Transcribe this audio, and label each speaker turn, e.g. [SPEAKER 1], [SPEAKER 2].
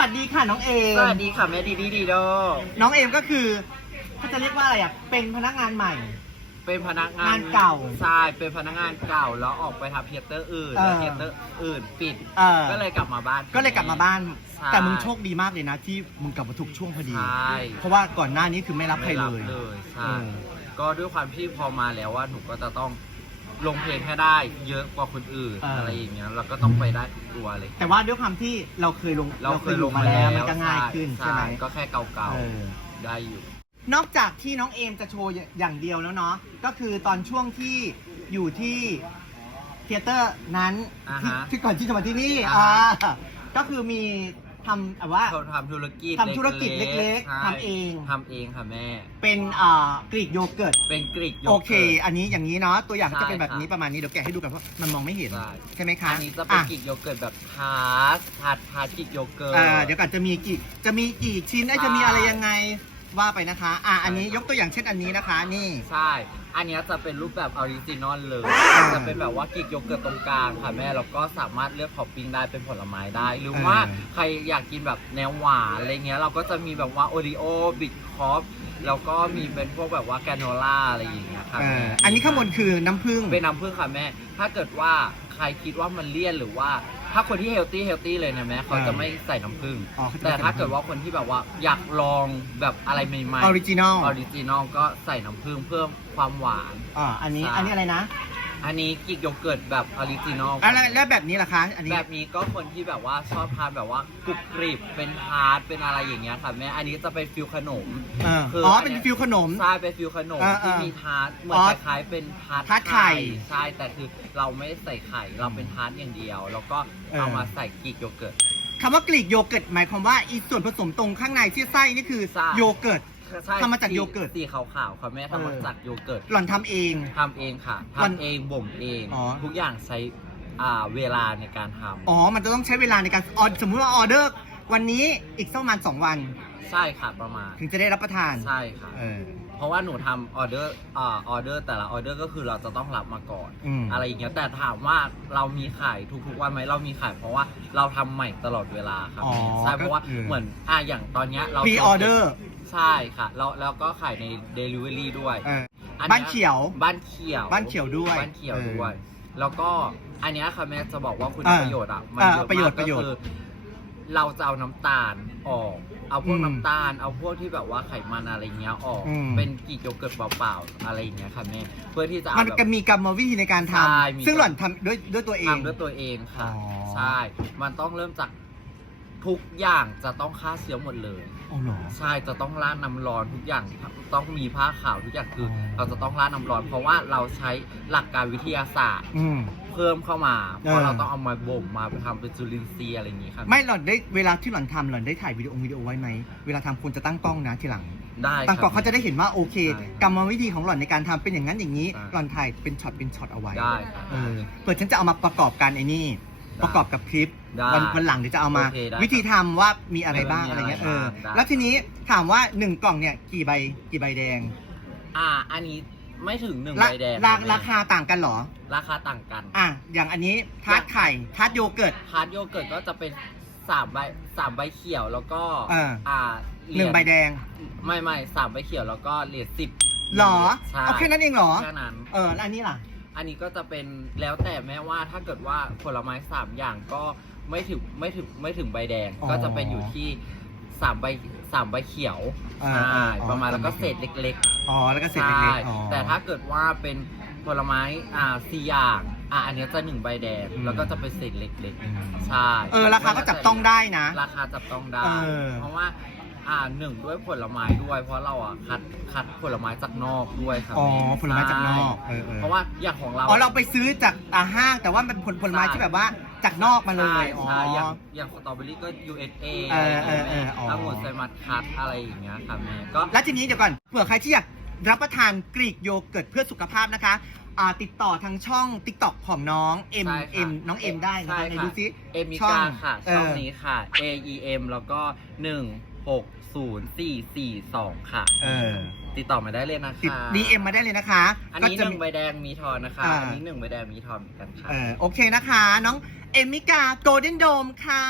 [SPEAKER 1] วัสดีค่ะน้องเอม
[SPEAKER 2] สวัสดีค่ะแม่ดีดีดีโด
[SPEAKER 1] น้องเอมก็คือเขาจะเรียกว่าอะไรอะ เป็นพนักงานใหม่
[SPEAKER 2] เป็นพนักงาน
[SPEAKER 1] งานเก่า
[SPEAKER 2] ใช่เป็นพนักงานเก่าแล้วออกไปทำเทียเตอร์อื่น
[SPEAKER 1] เออ
[SPEAKER 2] แล้วเทียเตอร์อื่นปิด
[SPEAKER 1] เออ
[SPEAKER 2] ก็เลยกลับมาบ้าน
[SPEAKER 1] ก็เลยกลับมาบ้าน
[SPEAKER 2] ใช่
[SPEAKER 1] แต่มึงโชคดีมากเลยนะ ที่มึงกลับมาถูกช่วงพอดี
[SPEAKER 2] ใช่
[SPEAKER 1] เพราะว่าก่อนหน้านี้คือไม่รับใคร
[SPEAKER 2] ไม่
[SPEAKER 1] เล
[SPEAKER 2] รับ
[SPEAKER 1] ย
[SPEAKER 2] เลยใช่
[SPEAKER 1] เออ
[SPEAKER 2] ก็ด้วยความที่พอมาแล้วว่าหนูก็จะต้อง ลงเพลงให้ได้เยอะกว่าคนอื่น
[SPEAKER 1] เอออ
[SPEAKER 2] อะไรอย่างเงี้ยเราก็ต้องไปได้ทุกตัวเลย
[SPEAKER 1] แต่ว่าด้วยความที่เราเคยลง
[SPEAKER 2] เราเคยลง
[SPEAKER 1] มา
[SPEAKER 2] มา
[SPEAKER 1] แล้
[SPEAKER 2] แล้วว
[SPEAKER 1] มันก็ง่ายขึ้นใช่ไหม
[SPEAKER 2] ก็แค่เก่า
[SPEAKER 1] เออ
[SPEAKER 2] ๆได้อยู่
[SPEAKER 1] นอกจากที่น้องเอมจะโชว์อย่างเดียวแล้วเนาะ ก็คือตอนช่วงที่อยู่ที่เทยเตอร์นั้น
[SPEAKER 2] อ่า
[SPEAKER 1] ที่
[SPEAKER 2] ฮะ
[SPEAKER 1] ที่ก่อนที่จะมาที่นี่
[SPEAKER 2] อ่า
[SPEAKER 1] อ่า
[SPEAKER 2] ฮะ
[SPEAKER 1] ก็คือมี ทำแบบว่า
[SPEAKER 2] เขาทำธุรกิจ
[SPEAKER 1] ทำธุรกิจเล็กๆ
[SPEAKER 2] ใช่
[SPEAKER 1] ทำเอง
[SPEAKER 2] ทำเองค่ะแม่
[SPEAKER 1] เป็นอ่ากรีกโยเกิร์ต
[SPEAKER 2] เป็นกรีกโย
[SPEAKER 1] โอ
[SPEAKER 2] กิร์ต
[SPEAKER 1] เค อันนี้อย่างนี้เนาะ ตัวอย่างก็จะเป็นแบบนี้
[SPEAKER 2] ใช่ค่ะ
[SPEAKER 1] ประมาณนี้ เดี๋ยวแกะให้ดูกันเพราะมันมองไม่เห็น
[SPEAKER 2] ใช่
[SPEAKER 1] ใช่ไหมคะ
[SPEAKER 2] อันนี้จะเป็น
[SPEAKER 1] อะ
[SPEAKER 2] กรีกโยเกิร์ตแบบทาร์ตทาร์ตทาร์ตกรีกโยเกิร์ต
[SPEAKER 1] อ่าเดี๋ยวก่อนจะมีกี่ จะมีกี่ชิ้นไอ้ย
[SPEAKER 2] ใช่
[SPEAKER 1] จะมีอะไรยังไง ว่าไปนะคะ อะอันนี้
[SPEAKER 2] ใช่
[SPEAKER 1] ยกตัวอย่างเช่นอันนี้นะคะนี่
[SPEAKER 2] ใช่ อันเนี้ยจะเป็นรูปแบบออริจินอลเลย
[SPEAKER 1] อ่า
[SPEAKER 2] จะเป็นแบบว่ากรีกโยเกิร์ตตรงกลางค่ะแม่แล้วก็สามารถเลือกท็อปปิ้งได้เป็นผลไม้ได้ หรือว่า
[SPEAKER 1] เออ
[SPEAKER 2] ใครอยากกินแบบแนวหวานอะไรเงี้ยเราก็จะมีแบบว่าโอริโอบิ c คอฟแล้วก็มีเป็นพวกแบบว่าแกรโนล่าอะไรอย่างเงี้ยค่ะ
[SPEAKER 1] เอ
[SPEAKER 2] แม่
[SPEAKER 1] ออันนี้ข้างบนคือน้ำผึ้ง
[SPEAKER 2] เป็นน้ำผึ้งค่ะแม่ ถ้าเกิดว่าใครคิดว่ามันเลี่ยนหรือว่า ถ้าคนที่เฮลตี้เฮลตี้เลยเนี่ยแม่เขาจะไม่ใส่น้ำผึ้ง
[SPEAKER 1] อ๋อเขาจะไม่
[SPEAKER 2] แต่ถ้า
[SPEAKER 1] ใส่น้ำผึ้ง
[SPEAKER 2] เกิดว่าคนที่แบบว่าอยากลองแบบอะไรใหม่ๆ
[SPEAKER 1] ออริจินอล
[SPEAKER 2] ออริจินอลก็ใส่น้ำผึ้งเพิ่มความหวาน
[SPEAKER 1] อ่าอันนี้
[SPEAKER 2] ใช่
[SPEAKER 1] อันนี้อะไรนะ
[SPEAKER 2] อันนี้กิกโยเกิร์ตแบบออริจินอล
[SPEAKER 1] อะแล้วแล้วแบบนี้ล่ะคะ อันนี้
[SPEAKER 2] แบบนี้ก็คนที่แบบว่าชอบทานแบบว่ากรุบกริบเป็นทาร์ตเป็นอะไรอย่างเงี้ยค่ะแม่อันนี้จะเป็นฟิลขนม
[SPEAKER 1] เออ
[SPEAKER 2] คือ
[SPEAKER 1] อ๋อ
[SPEAKER 2] อัน
[SPEAKER 1] เป็น
[SPEAKER 2] เนี้ย
[SPEAKER 1] ฟิลขนม
[SPEAKER 2] ใช่เป็นฟิลขนม
[SPEAKER 1] อ่า
[SPEAKER 2] ที่
[SPEAKER 1] อ่ามี
[SPEAKER 2] มีทาร์ตเหมือน
[SPEAKER 1] อ๋อ
[SPEAKER 2] คล้ายๆเป็นทาร์ต
[SPEAKER 1] ทาร์ตไข่
[SPEAKER 2] ใช่แต่คือเราไม่ใส่ไข่เราเป็นทาร์ตอย่างเดียว แล้วก็
[SPEAKER 1] เออ
[SPEAKER 2] เอามาใส่กิกโยเกิร์ต
[SPEAKER 1] คำว่ากรีกโยเกิร์ตหมายความว่าอีส่วนผสมตรงข้างในที่ไส้นี่คือ
[SPEAKER 2] ใช่
[SPEAKER 1] โยเกิร์ต
[SPEAKER 2] ใช่
[SPEAKER 1] ทำมาจาก
[SPEAKER 2] สี
[SPEAKER 1] โยเกิร์ต
[SPEAKER 2] สีขาวๆค่ะแม่ทำมา
[SPEAKER 1] เออ
[SPEAKER 2] จากโยเกิร์ต
[SPEAKER 1] หล่อนทำเอง
[SPEAKER 2] ทำเองค่ะ
[SPEAKER 1] มัน
[SPEAKER 2] ทำเองบ่มเอง
[SPEAKER 1] อ๋อ
[SPEAKER 2] ทุกอย่างใช้อ่าเวลาในการทำ
[SPEAKER 1] อ๋อ มันจะต้องใช้เวลาในการออสมมุติว่าออเดอร์ วันนี้อีกสักประมาณ2วัน
[SPEAKER 2] ใช่ค่ะประมาณ
[SPEAKER 1] ถึงจะได้รับประทาน
[SPEAKER 2] ใช่ค่ะ
[SPEAKER 1] เออ
[SPEAKER 2] เพราะว่าหนูทำออเดอร์อ่าออเดอร์แต่ละออเดอร์ก็คือเราจะต้องรับมาก่อน
[SPEAKER 1] อืม
[SPEAKER 2] อะไรอย่างเงี้ยแต่ถามว่าเรามีขายทุกๆวันไหมเรามีขายเพราะว่าเราทำใหม่ตลอดเวลาครับ
[SPEAKER 1] อ๋อ
[SPEAKER 2] ใช่เพราะว่า
[SPEAKER 1] ก็คือ
[SPEAKER 2] เหมือนอะอย่างตอนเนี้ยเรา
[SPEAKER 1] พรีออเดอร์
[SPEAKER 2] ใช่ค่ะแล้วแล้วก็ขายใน Delivery ด้วย
[SPEAKER 1] เออ
[SPEAKER 2] อั
[SPEAKER 1] บ้านเขียว
[SPEAKER 2] บ้านเขียว
[SPEAKER 1] บ้านเขียวด้วย
[SPEAKER 2] บ้านเขียว
[SPEAKER 1] เออ
[SPEAKER 2] ด้วย แล้วก็อันเนี้ยค่ะแม่จะบอกว่าคุณ
[SPEAKER 1] เออ
[SPEAKER 2] ประโยชน์อะมัน
[SPEAKER 1] เออ
[SPEAKER 2] เยอะ
[SPEAKER 1] ประโยช
[SPEAKER 2] มาก
[SPEAKER 1] น์ประโยชน์
[SPEAKER 2] ก็คือ เราจะเอาน้ำตาลออก เอาพวก
[SPEAKER 1] อืม
[SPEAKER 2] น้ำตาล เอาพวกที่แบบว่าไขมันอะไรเงี้ยออก
[SPEAKER 1] อืม
[SPEAKER 2] เป็นกรีกโยเกิร์ตเปล่าๆอะไรอย่างเงี้ยค่ะแม่ เพื่อที่จะเอา
[SPEAKER 1] มัน
[SPEAKER 2] แบบ
[SPEAKER 1] ก็มีกรรมวิธีในการท
[SPEAKER 2] ใช่มีำ
[SPEAKER 1] ซึ่งหล่อนทำด้วยด้วยตัวเอง
[SPEAKER 2] ทำด้วยตัวเองค่ะ
[SPEAKER 1] อ๋อ
[SPEAKER 2] ใช่ มันต้องเริ่มจาก ทุกอย่างจะต้องฆ่าเชื้อหมดเลย
[SPEAKER 1] โอ้โหรอ
[SPEAKER 2] ใช่จะต้องราดน้ำร้อนทุกอย่างต้องมีผ้าขาวทุกอย่างคืออ
[SPEAKER 1] อ
[SPEAKER 2] เราจะต้องราดน้ำร้อน เพราะว่าเราใช้หลักการวิทยาศาสตร์
[SPEAKER 1] อืม
[SPEAKER 2] เพิ่มเข้ามาเพ
[SPEAKER 1] เอ
[SPEAKER 2] ราะ
[SPEAKER 1] อ
[SPEAKER 2] เราต้องเอามาบ่มมาทำเป็นจุลินทรีย์อะไรอย่างนี้ครับ
[SPEAKER 1] ไม่หล่อนได้เวลาที่หล่อนทำหล่อนได้ถ่ายวิดีโอวิดีโอไว้ไหมเวลาทำควรจะตั้งกล้องนะทีหลัง
[SPEAKER 2] ได้
[SPEAKER 1] ตั้งกล้อง
[SPEAKER 2] ค
[SPEAKER 1] เขา
[SPEAKER 2] รับ
[SPEAKER 1] จะได้เห็นว่าโอเค
[SPEAKER 2] ใช่
[SPEAKER 1] กรรมวิธีของหล่อนในการทำเป็นอย่างนั้นอย่างนี้
[SPEAKER 2] ใช่
[SPEAKER 1] หล่อนถ่ายเป็นช็อตเป็นช็อตเอาไว้
[SPEAKER 2] ได้ครับ
[SPEAKER 1] เออเปิดฉันจะเอามาประกอบกันไอ้นี่
[SPEAKER 2] ได้
[SPEAKER 1] ประกอบกับคลิป
[SPEAKER 2] ได้
[SPEAKER 1] วันวันหลังเดี๋ยวจะเอามา
[SPEAKER 2] โอเคได้
[SPEAKER 1] วิธีทำว่ามีอะไรบ้าง
[SPEAKER 2] เออมี
[SPEAKER 1] อะไรเงี้ยเออ
[SPEAKER 2] อะไรบ้างได้
[SPEAKER 1] แล้วทีนี้ถามว่าหนึ่งกล่องเนี่ยกี่ใบกี่ใบแดง
[SPEAKER 2] อ่า อันนี้ไม่ถึงหนึ่ง
[SPEAKER 1] รา
[SPEAKER 2] ใบแดง
[SPEAKER 1] รา
[SPEAKER 2] แม่
[SPEAKER 1] ราคาต่างกันเหรอ
[SPEAKER 2] ราคาต่างกัน
[SPEAKER 1] อะอย่างอันนี้ทาร์ตไข่ทาร์ตโยเกิร์ต
[SPEAKER 2] ทาร์ตโยเกิร์ตก็จะเป็นสามใบสามใบเขียวแล้วก็
[SPEAKER 1] เออ
[SPEAKER 2] อ่า
[SPEAKER 1] หนึ่งใบแดง
[SPEAKER 2] ไม่ไม่สามใบเขียวแล้วก็เหรียญสิบ
[SPEAKER 1] หรอ
[SPEAKER 2] ใช่
[SPEAKER 1] เอาแค่นั้นเองเหรอ
[SPEAKER 2] แค่นั้น
[SPEAKER 1] เออแล้วอันนี้ล่ะ
[SPEAKER 2] อันนี้ก็จะเป็นแล้วแต่แม้ว่าถ้าเกิดว่าผลไม้สามอย่างก็ไม่ถึงไม่ถึงไม่ถึงใบแดง
[SPEAKER 1] อ๋อ
[SPEAKER 2] ก็จะเป็นอยู่ที่สามใบสามใบเขียว
[SPEAKER 1] อ่า
[SPEAKER 2] ใช่
[SPEAKER 1] อ่าอ๋อ
[SPEAKER 2] ประมาณ
[SPEAKER 1] สาม
[SPEAKER 2] แล้วก็
[SPEAKER 1] ใบ
[SPEAKER 2] เศษเล็ก
[SPEAKER 1] อ๋อแล้วก็
[SPEAKER 2] ๆ
[SPEAKER 1] เสร็จ
[SPEAKER 2] ใช่
[SPEAKER 1] เล็กๆอ๋อ
[SPEAKER 2] แต่ถ้าเกิดว่าเป็นผลไม้อ่าสี่อย่างอ่าอันเนี้ยจะหนึ่งใบแดง
[SPEAKER 1] อืม
[SPEAKER 2] แล้วก็จะเป็นเศษเล็ก
[SPEAKER 1] อืม
[SPEAKER 2] ๆใช่
[SPEAKER 1] เออราคาก็จับต้องได้นะ
[SPEAKER 2] ราคาจับต้องได้
[SPEAKER 1] เออ
[SPEAKER 2] เพราะว่า อ่าหนึ่งด้วยผลไม้ด้วยเพราะเราอะคัดคัดผลไม้จากนอกด้วยครับ
[SPEAKER 1] อ๋อ
[SPEAKER 2] แผ
[SPEAKER 1] ลไม้จากนอก
[SPEAKER 2] ใช่
[SPEAKER 1] เออเออ
[SPEAKER 2] เพราะว่าอย่างของเรา
[SPEAKER 1] อ๋อเราไปซื้อจากอ่าห้าง แต่ว่ามันผลผลไม้
[SPEAKER 2] ใช่
[SPEAKER 1] ที่แบบว่าจากนอกมาเล
[SPEAKER 2] ใช่
[SPEAKER 1] ยอ๋อ
[SPEAKER 2] ใช่อย่างอย่างสตรอเบอรี่ก็ USA
[SPEAKER 1] เออเออเอออ๋อ
[SPEAKER 2] ทั้งหมดไซมัสคัทอะไรอย่างเงี้ยครับแม่ก็
[SPEAKER 1] แล้วทีนี้เดี๋ยวก่อนเผื่อใครที่อยากรับประทานกรีกโยเกิร์ตเพื่อสุขภาพนะคะอ่าติดต่อทางช่อง t ิ k t o k ของน้องเอ็ม
[SPEAKER 2] ใช่ค่ะ
[SPEAKER 1] เอ็มน้องเอ็มได้นะ
[SPEAKER 2] ใช่
[SPEAKER 1] คะไหน
[SPEAKER 2] ค่ะ
[SPEAKER 1] ดูซิ
[SPEAKER 2] เอมิ
[SPEAKER 1] ช่อง
[SPEAKER 2] กาค่ะ
[SPEAKER 1] เออ
[SPEAKER 2] ช่องนี้ค่ะ A E M แล้วก็1 6 0 4 4 2 ค่ะ
[SPEAKER 1] เออ
[SPEAKER 2] ติดต่อมาได้เลยนะ
[SPEAKER 1] ติด
[SPEAKER 2] คะ
[SPEAKER 1] ดีเอ็มมาได้เลยนะคะ
[SPEAKER 2] อัน
[SPEAKER 1] ก็
[SPEAKER 2] นี้ห
[SPEAKER 1] จะ
[SPEAKER 2] นึ่งใบแดงมีทอนนะคะ
[SPEAKER 1] อ่า
[SPEAKER 2] อันนี้หนึ่งใบแดงมีทอนเหมือนกันค่ะ
[SPEAKER 1] เออโอเคนะคะ น้องเอมิกาโกลเด้นโดมค่ะ